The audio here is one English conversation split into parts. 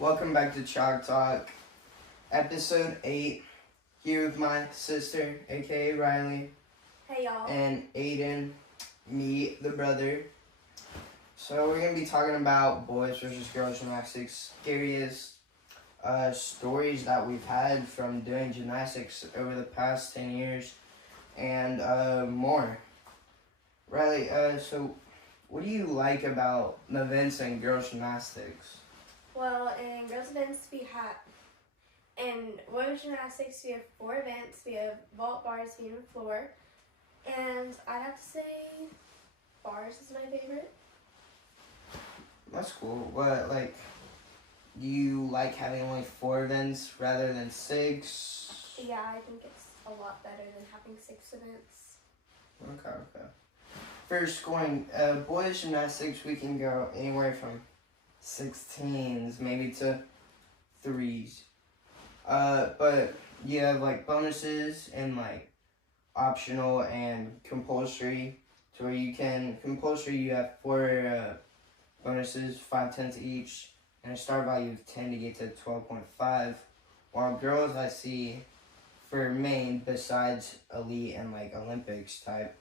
Welcome back to Chalk Talk, episode 8. Here with my sister, aka Riley. Hey y'all. And Aiden, me, the brother. So we're gonna be talking about boys versus girls gymnastics, scariest stories that we've had from doing gymnastics over the past 10 years, and more. Riley, so what do you like about events in girls gymnastics? Well, in girls events in women's gymnastics we have 4 events. We have vault, bars, beam, and floor. And I'd have to say bars is my favorite. That's cool. What, do you like having only 4 events rather than 6? Yeah, I think it's a lot better than having 6 events. Okay. For scoring, boys gymnastics, we can go anywhere from 16s, maybe to 3s. But you have bonuses and optional and compulsory. To where you can, compulsory you have 4 bonuses, 5/10 each, and a star value of 10 to get to 12.5. While girls, I see, for main, besides elite and Olympics type,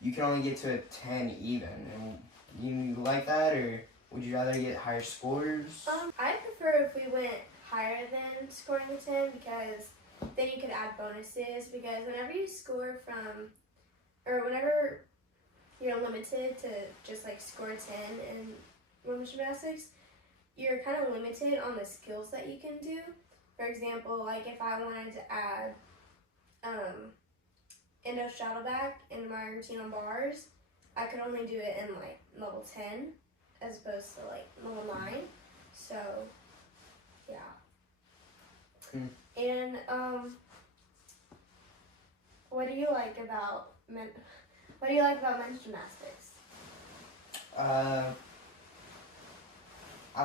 you can only get to a 10 even. And you like that, or would you rather get higher scores? I prefer if we went higher than scoring the 10, because then you could add bonuses, because whenever you score whenever you're limited to just score 10 in women's gymnastics, you're kind of limited on the skills that you can do. For example, if I wanted to add endo straddle back in my routine on bars, I could only do it in level 10 as opposed to level 9. So yeah. And what do you like about men's gymnastics? I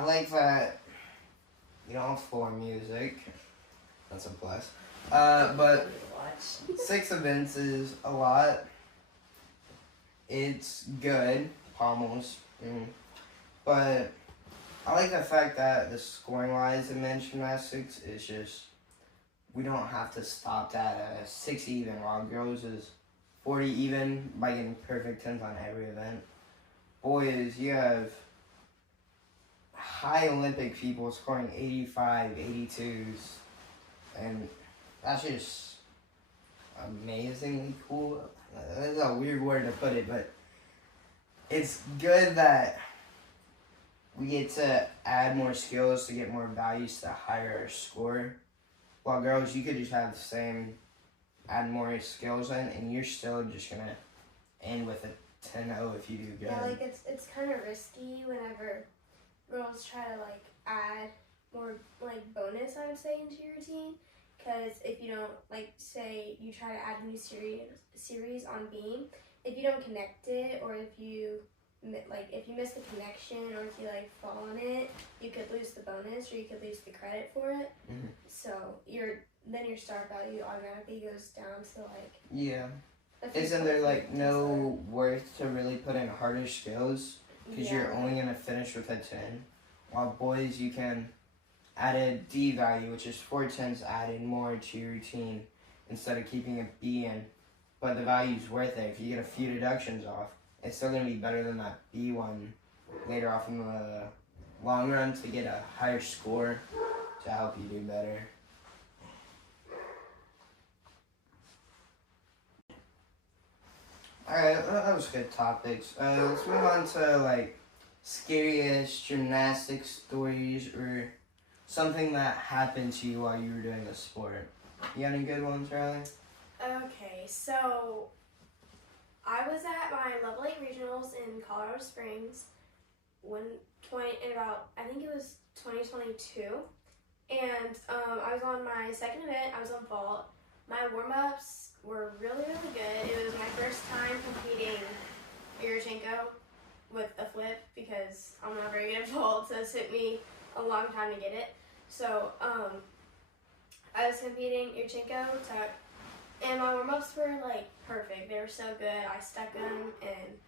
like that you don't have floor music. That's a plus. But 6 events is a lot. It's good, pommels. But I like the fact that the scoring wise in men's gymnastics is just, we don't have to stop at a 6 even, while girls is 40 even by getting perfect 10s on every event. Boys, you have high Olympic people scoring 85, 82s, and that's just amazingly cool. That's a weird word to put it, but it's good that we get to add more skills to get more values to higher our score. While girls, you could just have the same, add more skills in, and you're still just gonna end with a 10-0 if you do good. Yeah, it's kind of risky whenever girls try to add more bonus, I would say, into your routine. Because if you don't, say you try to add a new series on beam, if you don't connect it, or if you miss the connection, or if you fall on it, you could lose the bonus, or you could lose the credit for it. Mm-hmm. So your star value automatically goes down to yeah. Isn't there no worth to really put in harder skills? Because you're only gonna finish with a 10. While boys, you can add a D value, which is 4 10s added more to your routine instead of keeping a B in. But the value's worth it. If you get a few deductions off, it's still going to be better than that B one later off in the long run to get a higher score to help you do better. Alright, that was good topics. Let's move on to scariest gymnastics stories, or something that happened to you while you were doing the sport. You got any good ones, Riley? Okay, so I was at my level 8 regionals in Colorado Springs I think it was 2022, and I was on my second event. I was on vault. My warm-ups were really, really good. It was my first time competing Yurchenko with a flip, because I'm not very good at vault, so it took me a long time to get it. So I was competing Yurchenko, tuck, and my warm-ups were perfect. They were so good. I stuck them, and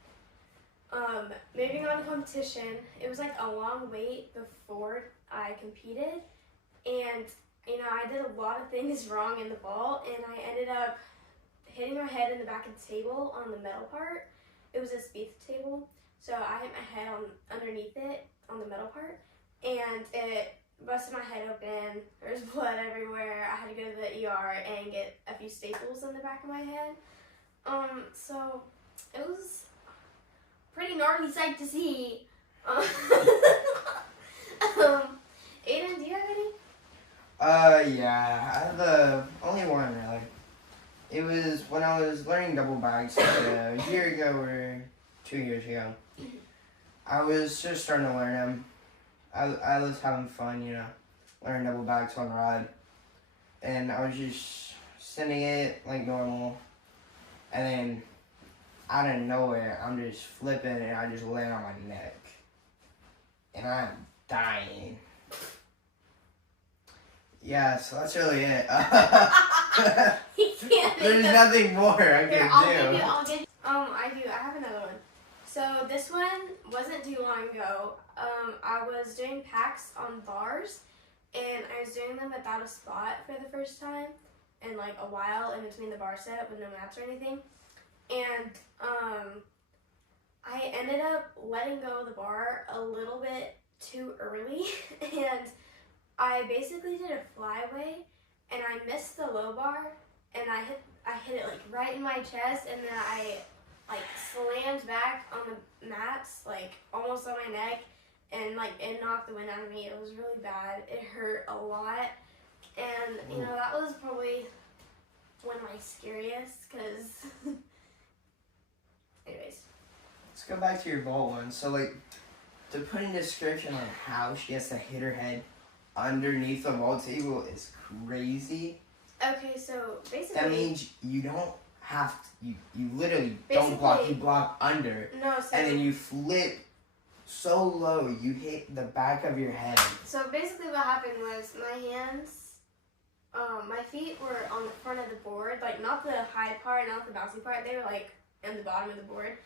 moving on to competition, it was a long wait before I competed, and I did a lot of things wrong in the vault, and I ended up hitting my head in the back of the table on the metal part. It was a speed table, so I hit my head underneath it on the metal part, and it busted my head open. There was blood everywhere. I had to go to the ER and get a few staples in the back of my head. So it was pretty gnarly sight to see. Aiden, do you have any? Yeah, I have the only one really. It was when I was learning double bags like a year ago or 2 years ago. I was just starting to learn them. I was having fun, learning double bags on the ride. And I was just sending it like normal. And then out of nowhere, I'm just flipping and I just land on my neck. And I'm dying. Yeah, so that's really it. There's nothing more I can do. I have another one. So this one wasn't too long ago. I was doing packs on bars, and I was doing them without a spot for the first time in like a while in between the bar set with no mats or anything. And I ended up letting go of the bar a little bit too early, and I basically did a flyaway, and I missed the low bar, and I hit it like right in my chest, and then I like slammed back on the mats, like almost on my neck, and like it knocked the wind out of me. It was really bad. It hurt a lot, and that was probably one of my scariest, because anyways. Let's go back to your vault one. So like, to put in description on how she has to hit her head underneath the vault table is crazy. Okay, so basically that means you don't have to, you literally don't block, you block under. No, so and then you flip so low you hit the back of your head. So basically what happened was my hands, my feet were on the front of the board, like not the high part, not the bouncy part, they were like in the bottom of the board.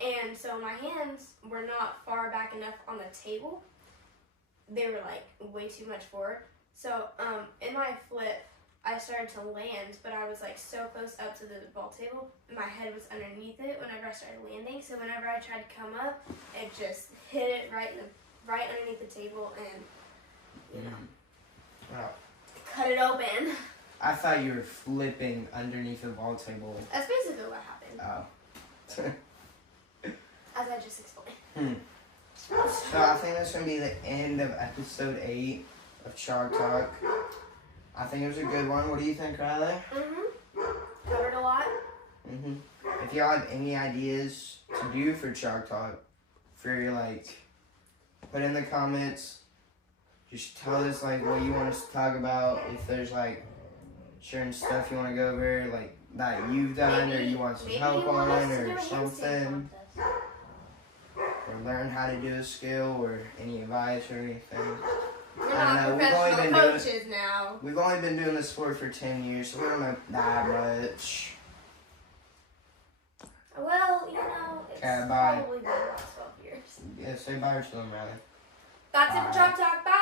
And so my hands were not far back enough on the table. They were like way too much forward. So in my flip, I started to land, but I was like so close up to the vault table, my head was underneath it whenever I started landing. So whenever I tried to come up, it just hit it right underneath the table, and Oh. cut it open. I thought you were flipping underneath the vault table. That's basically what happened. Oh. As I just explained. So I think that's going to be the end of episode 8 of Chalk Talk. I think it was a good one. What do you think, Riley? Covered a lot. If y'all have any ideas to do for Chalk Talk, put in the comments. Just tell us what you want us to talk about. If there's certain stuff you want to go over, that you've done, or you want some help on, or something. Or learn how to do a skill, or any advice or anything. We're not professional coaches now. We've only been doing this sport for 10 years, so we don't know that much. Well, it's probably been about 12 years. Yeah, say bye to them, Riley. That's it for Chalk Talk. Bye.